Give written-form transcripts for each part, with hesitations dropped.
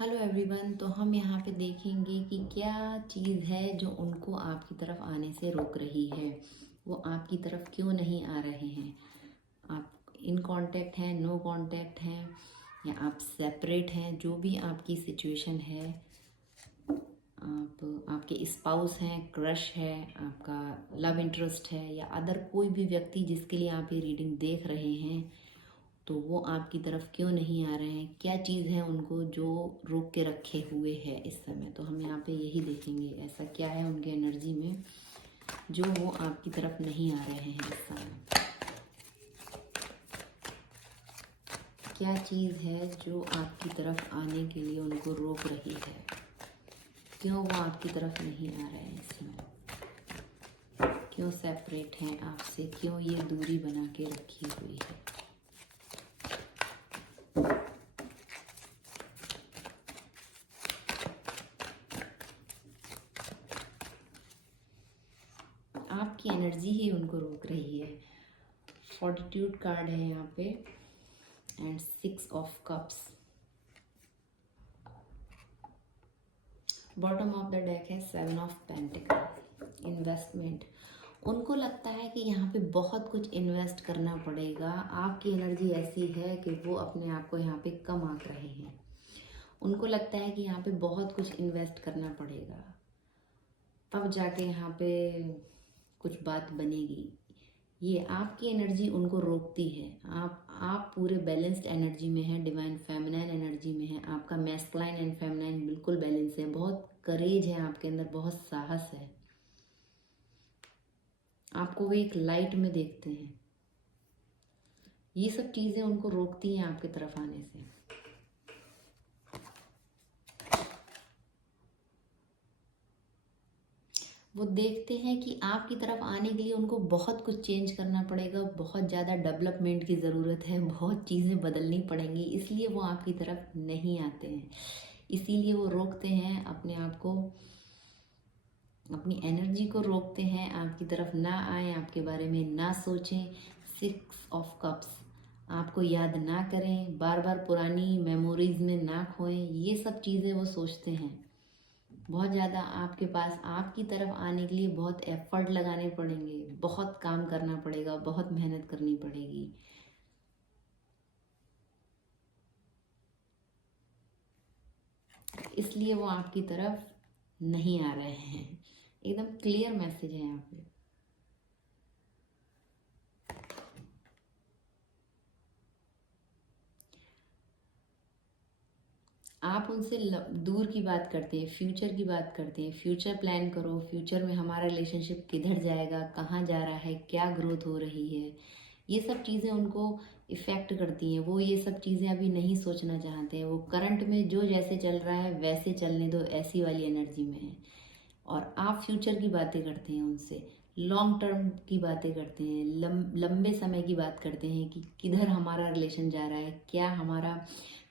Hello everyone. तो हम यहाँ पे देखेंगे कि क्या चीज़ है जो उनको आपकी तरफ आने से रोक रही है। वो आपकी तरफ क्यों नहीं आ रहे हैं। आप इन कांटेक्ट हैं, नो कांटेक्ट हैं, या आप सेपरेट हैं, जो भी आपकी सिचुएशन है। आप आपके स्पाउस हैं, क्रश है, आपका लव इंटरेस्ट है, या अदर कोई भी व्यक्ति जिसके लिए आप ये रीडिंग देख रहे हैं, तो वो आपकी तरफ क्यों नहीं आ रहे हैं। क्या चीज़ है उनको जो रोक के रखे हुए है इस समय। तो हम यहाँ पे यही देखेंगे, ऐसा क्या है उनके एनर्जी में जो वो आपकी तरफ नहीं आ रहे हैं इस समय। क्या चीज़ है जो आपकी तरफ आने के लिए उनको रोक रही है। क्यों वो आपकी तरफ नहीं आ रहे हैं इस समय। क्यों सेपरेट हैं आपसे। क्यों ये दूरी बना के रखी हुई है। आपकी एनर्जी ही उनको रोक रही है। फॉर्टिट्यूड कार्ड है यहाँ पे, and 6 of cups. Bottom of the deck है 7 ऑफ पेंटिकल। इन्वेस्टमेंट। उनको लगता है कि यहाँ पे बहुत कुछ इन्वेस्ट करना पड़ेगा। आपकी एनर्जी ऐसी है कि वो अपने आप को यहाँ पे कम आंक रहे हैं। उनको लगता है कि यहाँ पे बहुत कुछ इन्वेस्ट करना पड़ेगा, तब जाके यहाँ पे कुछ बात बनेगी। ये आपकी एनर्जी उनको रोकती है। आप पूरे बैलेंस्ड एनर्जी में हैं, डिवाइन फेमिनाइन एनर्जी में हैं। आपका मैस्कुलाइन एंड फेमिनाइन बिल्कुल बैलेंस है। बहुत करेज है आपके अंदर, बहुत साहस है। आपको वो एक लाइट में देखते हैं। ये सब चीज़ें उनको रोकती हैं आपकी तरफ आने से। वो देखते हैं कि आपकी तरफ आने के लिए उनको बहुत कुछ चेंज करना पड़ेगा, बहुत ज़्यादा डेवलपमेंट की ज़रूरत है, बहुत चीज़ें बदलनी पड़ेंगी, इसलिए वो आपकी तरफ नहीं आते हैं। इसीलिए वो रोकते हैं अपने आप को, अपनी एनर्जी को रोकते हैं, आपकी तरफ ना आए, आपके बारे में ना सोचें। 6 ऑफ कप्स। आपको याद ना करें, बार बार पुरानी मेमोरीज में ना खोएं, ये सब चीज़ें वो सोचते हैं। बहुत ज़्यादा आपके पास आपकी तरफ आने के लिए बहुत एफर्ट लगाने पड़ेंगे, बहुत काम करना पड़ेगा, बहुत मेहनत करनी पड़ेगी। इसलिए वो आपकी तरफ नहीं आ रहे हैं। एकदम क्लियर मैसेज है यहाँ पे। आप उनसे दूर की बात करते हैं, फ्यूचर की बात करते हैं। फ्यूचर प्लान करो, फ्यूचर में हमारा रिलेशनशिप किधर जाएगा, कहाँ जा रहा है, क्या ग्रोथ हो रही है, ये सब चीज़ें उनको इफ़ेक्ट करती हैं। वो ये सब चीज़ें अभी नहीं सोचना चाहते हैं। वो करंट में जो जैसे चल रहा है वैसे चलने दो, ऐसी वाली एनर्जी में है। और आप फ्यूचर की बातें करते हैं उनसे, लॉन्ग टर्म की बातें करते हैं, लंबे समय की बात करते हैं कि किधर हमारा रिलेशन जा रहा है, क्या हमारा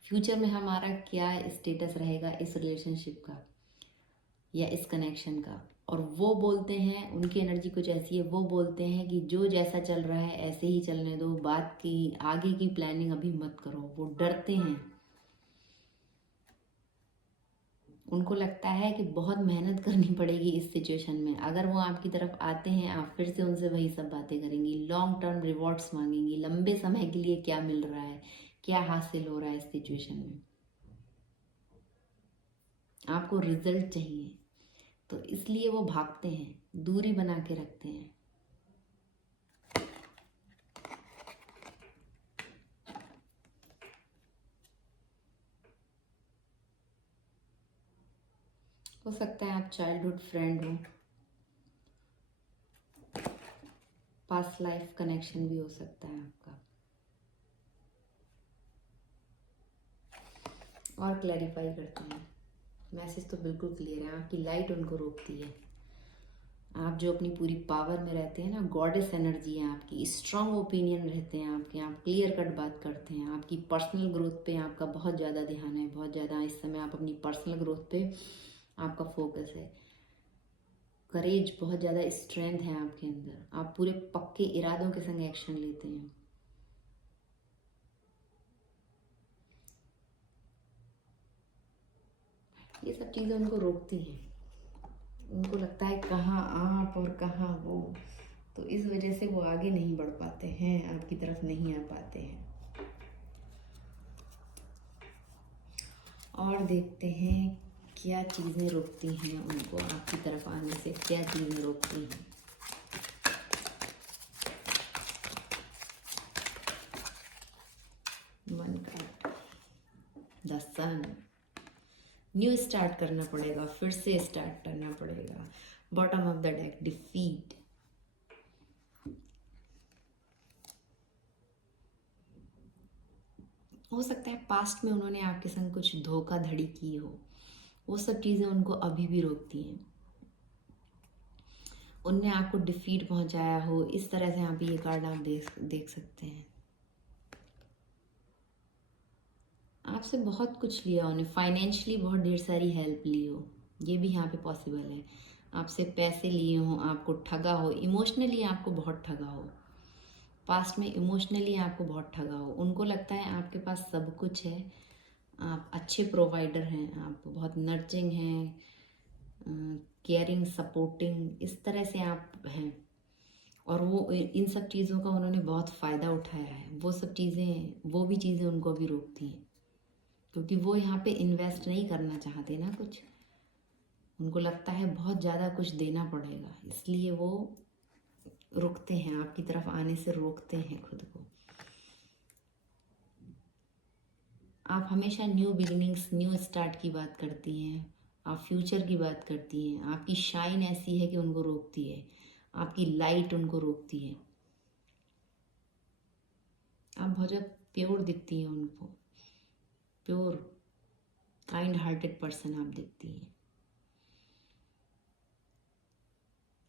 फ्यूचर में हमारा क्या स्टेटस रहेगा इस रिलेशनशिप का या इस कनेक्शन का। और वो बोलते हैं, उनकी एनर्जी कुछ ऐसी है, वो बोलते हैं कि जो जैसा चल रहा है ऐसे ही चलने दो, बात की आगे की प्लानिंग अभी मत करो। वो डरते हैं। उनको लगता है कि बहुत मेहनत करनी पड़ेगी इस सिचुएशन में। अगर वो आपकी तरफ आते हैं, आप फिर से उनसे वही सब बातें करेंगी, लॉन्ग टर्म रिवॉर्ड्स मांगेंगी, लंबे समय के लिए क्या मिल रहा है, क्या हासिल हो रहा है इस सिचुएशन में। आपको रिजल्ट चाहिए, तो इसलिए वो भागते हैं, दूरी बना के रखते हैं। हो सकता है आप चाइल्डहुड फ्रेंड हो, पास्ट लाइफ कनेक्शन भी हो सकता है आपका। और क्लैरिफाई करते हैं, मैसेज तो बिल्कुल क्लियर है। आपकी लाइट उनको रोकती है। आप जो अपनी पूरी पावर में रहते हैं ना, गॉडेस एनर्जी है आपकी, स्ट्रांग ओपिनियन रहते हैं आपके, आप क्लियर कट बात करते हैं। आपकी पर्सनल ग्रोथ पे आपका बहुत ज़्यादा ध्यान है, बहुत ज़्यादा इस समय आप अपनी पर्सनल ग्रोथ पे आपका फोकस है। करेज, बहुत ज़्यादा स्ट्रेंथ है आपके अंदर। आप पूरे पक्के इरादों के संग एक्शन लेते हैं। ये सब चीज़ें उनको रोकती हैं। उनको लगता है कहाँ आप और कहाँ वो, तो इस वजह से वो आगे नहीं बढ़ पाते हैं, आपकी तरफ नहीं आ पाते हैं। और देखते हैं क्या चीज़ें रोकती हैं उनको आपकी तरफ आने से, क्या चीज़ें रोकती हैं। मन का द सन, न्यू स्टार्ट करना पड़ेगा, फिर से स्टार्ट करना पड़ेगा। Bottom of the deck, defeat. हो सकता है पास्ट में उन्होंने आपके संग कुछ धोखाधड़ी की हो, वो सब चीज़ें उनको अभी भी रोकती हैं। उनने आपको डिफीट पहुंचाया हो, इस तरह से यहाँ पे ये कार्ड आप देख सकते हैं। आपसे बहुत कुछ लिया उन्हें, फाइनेंशियली बहुत ढेर सारी हेल्प ली हो, ये भी यहाँ पे पॉसिबल है। आपसे पैसे लिए हों, आपको ठगा हो, इमोशनली आपको बहुत ठगा हो, पास्ट में इमोशनली आपको बहुत ठगा हो। उनको लगता है आपके पास सब कुछ है, आप अच्छे प्रोवाइडर हैं, आप बहुत नर्चरिंग हैं, केयरिंग, सपोर्टिंग, इस तरह से आप हैं। और वो इन सब चीज़ों का उन्होंने बहुत फ़ायदा उठाया है। वो सब चीज़ें, वो भी चीज़ें उनको भी रोकती हैं, क्योंकि वो यहाँ पे इन्वेस्ट नहीं करना चाहते ना कुछ। उनको लगता है बहुत ज़्यादा कुछ देना पड़ेगा, इसलिए वो रुकते हैं, आपकी तरफ आने से रोकते हैं खुद को। आप हमेशा न्यू बिगिनिंग्स, न्यू स्टार्ट की बात करती हैं, आप फ्यूचर की बात करती हैं। आपकी शाइन ऐसी है कि उनको रोकती है, आपकी लाइट उनको रोकती है। आप बहुत ज़्यादा प्योर दिखती हैं उनको, प्योर काइंड हार्टेड पर्सन आप दिखती हैं।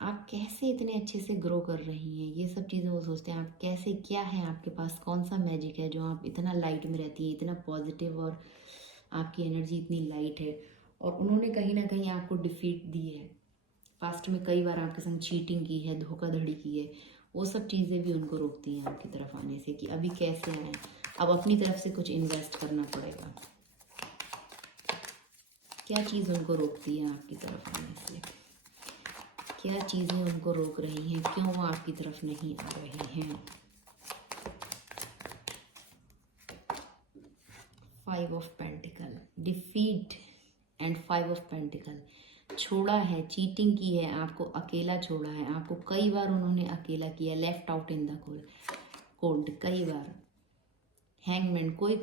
आप कैसे इतने अच्छे से ग्रो कर रही हैं, ये सब चीज़ें वो सोचते हैं। आप कैसे, क्या है आपके पास, कौन सा मैजिक है जो आप इतना लाइट में रहती है, इतना पॉजिटिव, और आपकी एनर्जी इतनी लाइट है। और उन्होंने कहीं ना कहीं आपको डिफीट दी है, पास्ट में कई बार आपके संग चीटिंग की है, धोखाधड़ी की है। वो सब चीज़ें भी उनको रोकती हैं आपकी तरफ आने से, कि अभी कैसे आए, अब अपनी तरफ से कुछ इन्वेस्ट करना पड़ेगा। क्या चीज़ उनको रोकती है आपकी तरफ आने से, क्या चीज़ें उनको रोक रही हैं, क्यों वो आपकी तरफ नहीं आ रही हैं। 5 of pentacle, defeat and 5 of pentacle. छोड़ा है, चीटिंग की है, आपको अकेला छोड़ा है, आपको कई बार उन्होंने अकेला किया, left out in the cold कई बार। हैंगमैन, कोई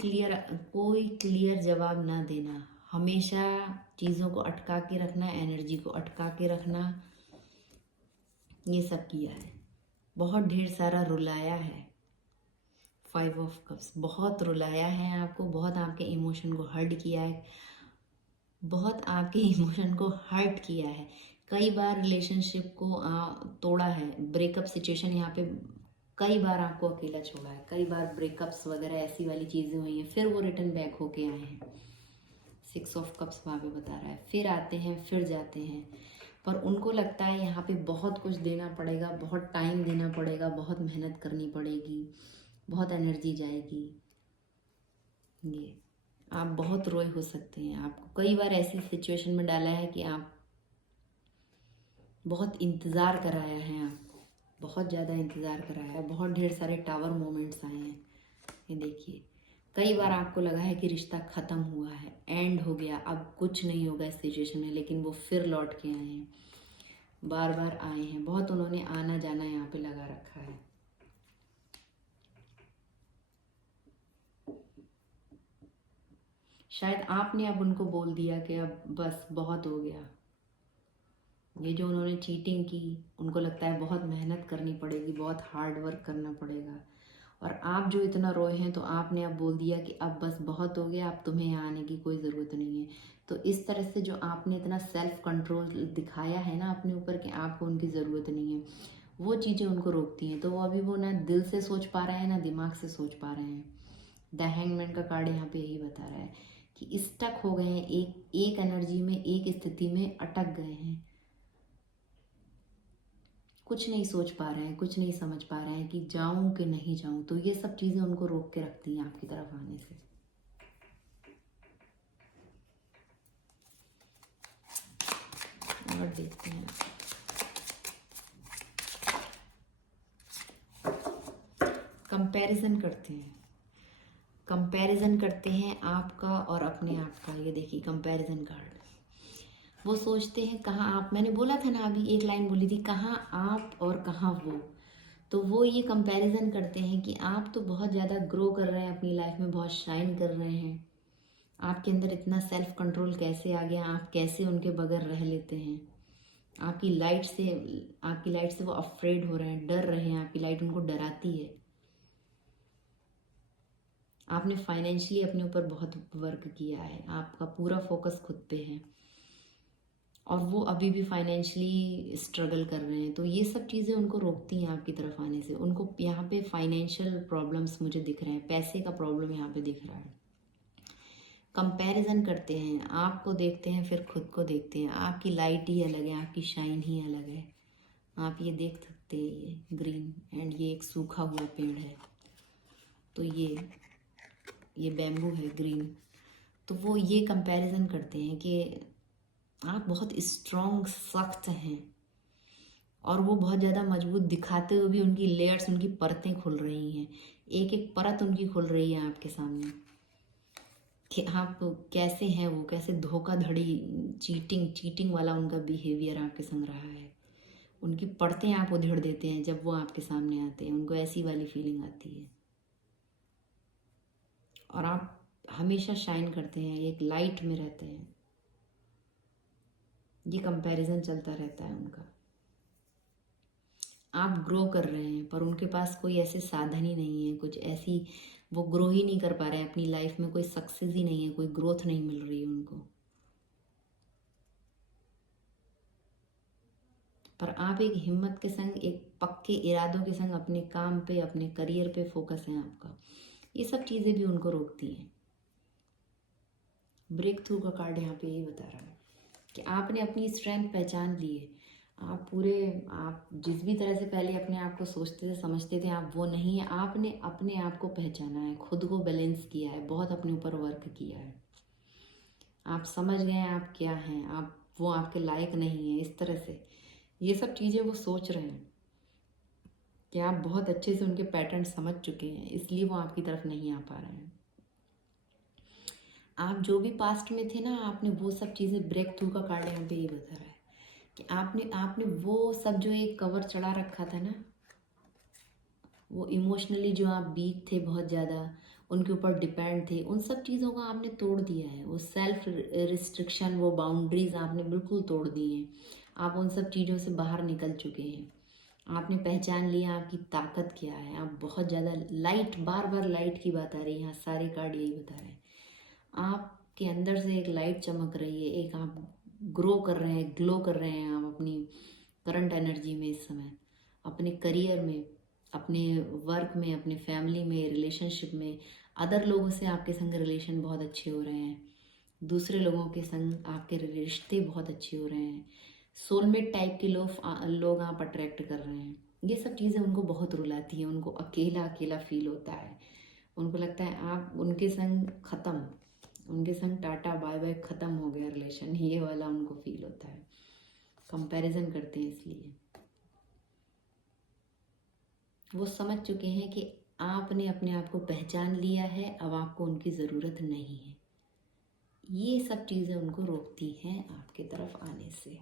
क्लियर जवाब ना देना, हमेशा चीज़ों को अटका के रखना, एनर्जी को अटका के रखना, ये सब किया है। बहुत ढेर सारा रुलाया है। 5 ऑफ कप्स, बहुत रुलाया है आपको, बहुत आपके इमोशन को हर्ट किया है, बहुत आपके इमोशन को हर्ट किया है। कई बार रिलेशनशिप को तोड़ा है, ब्रेकअप सिचुएशन यहाँ पे कई बार आपको अकेला छोड़ा है, कई बार ब्रेकअप्स वगैरह ऐसी वाली चीज़ें हुई हैं, फिर वो रिटर्न बैक होके आए हैं। 6 ऑफ कप्स वहाँ पे बता रहा है, फिर आते हैं फिर जाते हैं। पर उनको लगता है यहाँ पे बहुत कुछ देना पड़ेगा, बहुत टाइम देना पड़ेगा, बहुत मेहनत करनी पड़ेगी, बहुत एनर्जी जाएगी। ये आप बहुत रोए हो सकते हैं, आपको कई बार ऐसी सिचुएशन में डाला है कि आप बहुत इंतज़ार कराया है, आपको बहुत ज़्यादा इंतज़ार कराया है, बहुत ढेर सारे टावर मोमेंट्स आए हैं। ये देखिए, कई बार आपको लगा है कि रिश्ता ख़त्म हुआ है, एंड हो गया, अब कुछ नहीं होगा इस सिचुएशन में, लेकिन वो फिर लौट के आए हैं, बार बार आए हैं, बहुत उन्होंने आना जाना यहाँ पे लगा रखा है। शायद आपने अब उनको बोल दिया कि अब बस बहुत हो गया। ये जो उन्होंने चीटिंग की, उनको लगता है बहुत मेहनत करनी पड़ेगी, बहुत हार्ड वर्क करना पड़ेगा। और आप जो इतना रोए हैं, तो आपने अब बोल दिया कि अब बस बहुत हो गया, अब तुम्हें यहाँ आने की कोई ज़रूरत नहीं है। तो इस तरह से जो आपने इतना सेल्फ कंट्रोल दिखाया है ना अपने ऊपर, कि आपको उनकी ज़रूरत नहीं है, वो चीज़ें उनको रोकती हैं। तो वो अभी वो ना दिल से सोच पा रहे हैं, ना दिमाग से सोच पा रहे हैं। द हैंगमैन का कार्ड यहाँ पे यही बता रहा है कि स्टक हो गए हैं, एक एनर्जी में, एक स्थिति में अटक गए हैं, कुछ नहीं सोच पा रहे हैं, कुछ नहीं समझ पा रहे हैं कि जाऊं कि नहीं जाऊं। तो ये सब चीज़ें उनको रोक के रखती हैं आपकी तरफ आने से। देखते हैं। कंपैरिजन करते हैं आपका और अपने आप का। ये देखिए कंपैरिजन कार्ड। वो सोचते हैं कहाँ आप, मैंने बोला था ना अभी एक लाइन बोली थी, कहाँ आप और कहाँ वो। तो वो ये कंपैरिजन करते हैं कि आप तो बहुत ज़्यादा ग्रो कर रहे हैं अपनी लाइफ में, बहुत शाइन कर रहे हैं, आपके अंदर इतना सेल्फ कंट्रोल कैसे आ गया, आप कैसे उनके बगैर रह लेते हैं। आपकी लाइट से वो अफ्रेड हो रहे हैं, डर रहे हैं, आपकी लाइट उनको डराती है। आपने फाइनेंशियली अपने ऊपर बहुत वर्क किया है, आपका पूरा फोकस खुद पे है, और वो अभी भी फाइनेंशियली स्ट्रगल कर रहे हैं। तो ये सब चीज़ें उनको रोकती हैं आपकी तरफ आने से। उनको यहाँ पे फाइनेंशियल प्रॉब्लम्स मुझे दिख रहे हैं, पैसे का प्रॉब्लम यहाँ पे दिख रहा है। कंपैरिजन करते हैं, आपको देखते हैं फिर खुद को देखते हैं। आपकी लाइट ही अलग है, आपकी शाइन ही अलग है। आप ये देख सकते हैं, ये ग्रीन एंड ये एक सूखा हुआ पेड़ है, तो ये बैम्बू है ग्रीन। तो वो ये कंपैरिजन करते हैं कि आप बहुत स्ट्रॉन्ग सख्त हैं, और वो बहुत ज़्यादा मजबूत दिखाते हुए भी उनकी लेयर्स, उनकी परतें खुल रही हैं, एक एक परत उनकी खुल रही है आपके सामने कि आप कैसे हैं, वो कैसे धोखाधड़ी, चीटिंग वाला उनका बिहेवियर आपके संग रहा है। उनकी परतें आप उधेड़ देते हैं जब वो आपके सामने आते हैं, उनको ऐसी वाली फीलिंग आती है। और आप हमेशा शाइन करते हैं, एक लाइट में रहते हैं। ये कंपैरिजन चलता रहता है उनका। आप ग्रो कर रहे हैं पर उनके पास कोई ऐसे साधन ही नहीं है, कुछ ऐसी, वो ग्रो ही नहीं कर पा रहे हैं अपनी लाइफ में, कोई सक्सेस ही नहीं है, कोई ग्रोथ नहीं मिल रही है उनको। पर आप एक हिम्मत के संग, एक पक्के इरादों के संग अपने काम पे, अपने करियर पे फोकस है आपका। ये सब चीज़ें भी उनको रोकती हैं। ब्रेक थ्रू का कार्ड यहाँ पे ये बता रहा है कि आपने अपनी स्ट्रेंथ पहचान ली है। आप जिस भी तरह से पहले अपने आप को सोचते थे, समझते थे, आप वो नहीं है। आपने अपने आप को पहचाना है, खुद को बैलेंस किया है, बहुत अपने ऊपर वर्क किया है। आप समझ गए हैं आप क्या हैं, वो आपके लायक नहीं है, इस तरह से ये सब चीज़ें वो सोच रहे हैं कि आप बहुत अच्छे से उनके पैटर्न समझ चुके हैं, इसलिए वो आपकी तरफ नहीं आ पा रहे हैं। आप जो भी पास्ट में थे ना, आपने वो सब चीज़ें, ब्रेक थ्रू का कार्ड यहाँ पे ये बता रहा है कि आपने वो सब जो एक कवर चढ़ा रखा था ना, वो इमोशनली जो आप वीक थे, बहुत ज़्यादा उनके ऊपर डिपेंड थे, उन सब चीज़ों को आपने तोड़ दिया है। वो सेल्फ रिस्ट्रिक्शन, वो बाउंड्रीज आपने बिल्कुल तोड़ दी हैं। आप उन सब चीज़ों से बाहर निकल चुके हैं। आपने पहचान लिया आपकी ताकत क्या है। आप बहुत ज़्यादा लाइट, बार बार लाइट की बात आ रही है यहाँ, सारे कार्ड यही बता रहे हैं। आपके अंदर से एक लाइट चमक रही है, एक आप ग्रो कर रहे हैं, ग्लो कर रहे हैं आप अपनी करंट एनर्जी में इस समय, अपने करियर में, अपने वर्क में, अपने फैमिली में, रिलेशनशिप में। अदर लोगों से आपके संग रिलेशन बहुत अच्छे हो रहे हैं, दूसरे लोगों के संग आपके रिश्ते बहुत अच्छे हो रहे हैं। सोलमेट टाइप के लोग आप अट्रैक्ट कर रहे हैं। ये सब चीज़ें उनको बहुत रुलाती हैं, उनको अकेला अकेला फील होता है। उनको लगता है आप उनके संग ख़त्म, उनके संग टाटा बाय बाय, ख़त्म हो गया रिलेशन, ये वाला उनको फील होता है। कंपैरिजन करते हैं इसलिए। वो समझ चुके हैं कि आपने अपने आप को पहचान लिया है, अब आपको उनकी ज़रूरत नहीं है। ये सब चीज़ें उनको रोकती हैं आपके तरफ आने से।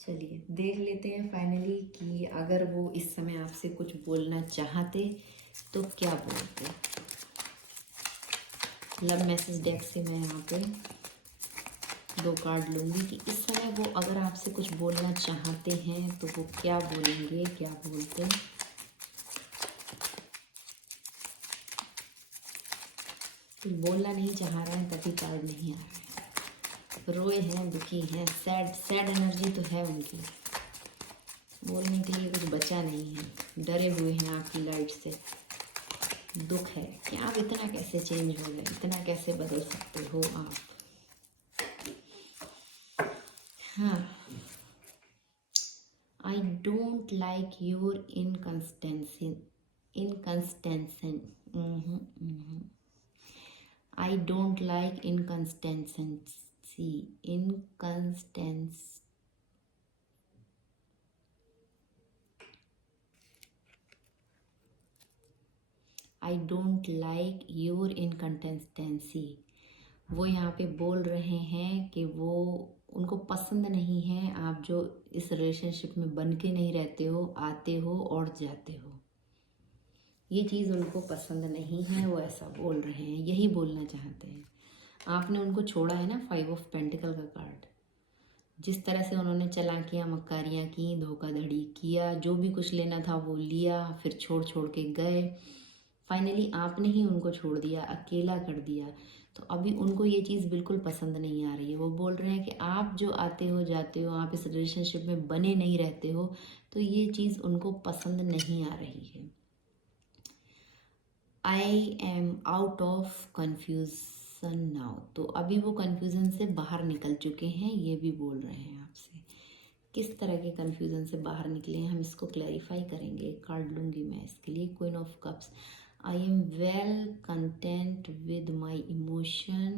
चलिए देख लेते हैं फाइनली कि अगर वो इस समय आपसे कुछ बोलना चाहते तो क्या बोलते। लव मैसेज डेक से मैं यहाँ पे 2 कार्ड लूँगी कि इस समय वो अगर आपसे कुछ बोलना चाहते हैं तो वो क्या बोलेंगे, क्या बोलते। कुछ बोलना नहीं चाह रहे हैं तभी कार्ड नहीं आ रहा है। रोए हैं, दुखी हैं, सैड एनर्जी तो है उनकी, बोलने के लिए कुछ बचा नहीं है, डरे हुए हैं आपकी लाइट से। दुख है कि आप इतना कैसे चेंज हो गए, इतना कैसे बदल सकते हो आप। हाँ, I don't like your inconsistency. I don't like inconsistency I don't like your inconsistency. वो यहाँ पे बोल रहे हैं कि वो उनको पसंद नहीं है आप जो इस रिलेशनशिप में बन के नहीं रहते हो, आते हो और जाते हो। ये चीज़ उनको पसंद नहीं है, वो ऐसा बोल रहे हैं, यही बोलना चाहते हैं। आपने उनको छोड़ा है ना 5 ऑफ पेंटिकल का कार्ड। जिस तरह से उन्होंने चालाकियाँ मक्कारियाँ की, धोखाधड़ी किया, जो भी कुछ लेना था वो लिया, फिर छोड़ छोड़ के गए, फाइनली आपने ही उनको छोड़ दिया, अकेला कर दिया। तो अभी उनको ये चीज़ बिल्कुल पसंद नहीं आ रही है। वो बोल रहे हैं कि आप जो आते हो जाते हो, आप इस रिलेशनशिप में बने नहीं रहते हो, तो ये चीज़ उनको पसंद नहीं आ रही है। I am out of confusion now. तो अभी वो कन्फ्यूज़न से बाहर निकल चुके हैं, ये भी बोल रहे हैं आपसे। किस तरह के कन्फ्यूज़न से बाहर निकले हैं हम इसको क्लैरिफाई करेंगे। एक कार्ड लूँगी मैं इसके लिए, queen of cups. I am well content with my emotion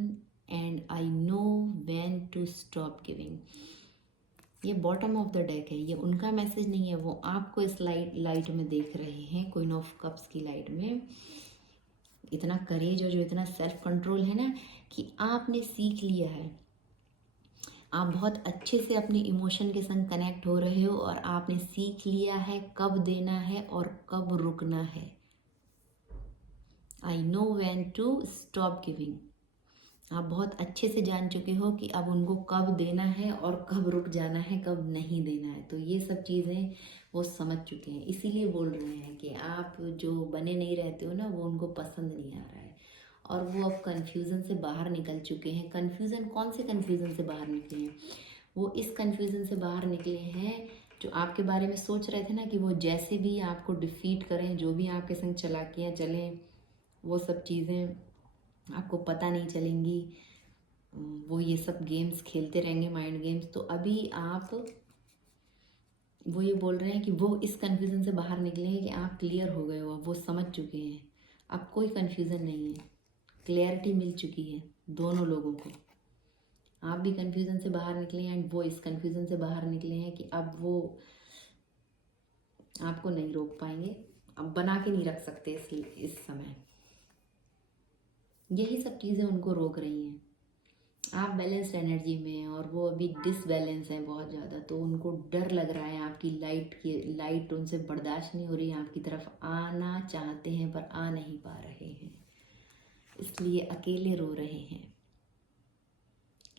and I know when to stop giving। ये बॉटम ऑफ द डेक है, ये उनका मैसेज नहीं है, वो आपको इस लाइट में देख रहे हैं, क्वीन ऑफ कप्स की लाइट में। इतना करेज और जो इतना सेल्फ कंट्रोल है ना कि आपने सीख लिया है, आप बहुत अच्छे से अपने इमोशन के संग कनेक्ट हो रहे हो और आपने सीख लिया है कब देना है और कब रुकना है। I know when to stop giving. आप बहुत अच्छे से जान चुके हो कि अब उनको कब देना है और कब रुक जाना है, कब नहीं देना है। तो ये सब चीज़ें वो समझ चुके हैं, इसीलिए बोल रहे हैं कि आप जो बने नहीं रहते हो ना, वो उनको पसंद नहीं आ रहा है और वो अब कन्फ्यूज़न से बाहर निकल चुके हैं। कन्फ्यूज़न, कौन से कन्फ्यूज़न से बाहर निकले हैं? वो इस कन्फ्यूज़न से बाहर निकले हैं जो आपके बारे में सोच रहे थे ना कि वो जैसे भी आपको डिफीट करें, जो भी आपके संग चालाकियाँ चलें, वो सब चीज़ें आपको पता नहीं चलेंगी। वो ये सब गेम्स खेलते रहेंगे, माइंड गेम्स। तो अभी आप, वो ये बोल रहे हैं कि वो इस कन्फ्यूज़न से बाहर निकले हैं कि आप क्लियर हो गए हो, वो समझ चुके हैं, अब कोई कन्फ्यूज़न नहीं है, क्लैरिटी मिल चुकी है दोनों लोगों को। आप भी कन्फ्यूज़न से बाहर निकले हैं एंड वो इस कन्फ्यूज़न से बाहर निकले हैं कि अब वो आपको नहीं रोक पाएंगे, अब बना के नहीं रख सकते इस समय। यही सब चीज़ें उनको रोक रही हैं। आप बैलेंस्ड एनर्जी में हैं और वो अभी डिसबैलेंस हैं बहुत ज़्यादा, तो उनको डर लग रहा है, आपकी लाइट उनसे बर्दाश्त नहीं हो रही है, आपकी तरफ आना चाहते हैं पर आ नहीं पा रहे हैं, इसलिए अकेले रो रहे हैं।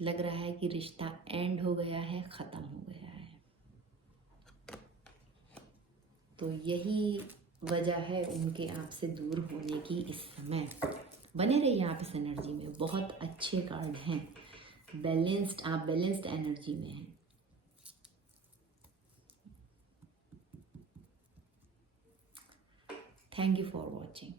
लग रहा है कि रिश्ता एंड हो गया है, ख़त्म हो गया है। तो यही वजह है उनके आपसे दूर होने की इस समय। बने रहिए आप इस एनर्जी में, बहुत अच्छे कार्ड हैं, बैलेंस्ड, आप बैलेंस्ड एनर्जी में हैं। Thank you for watching.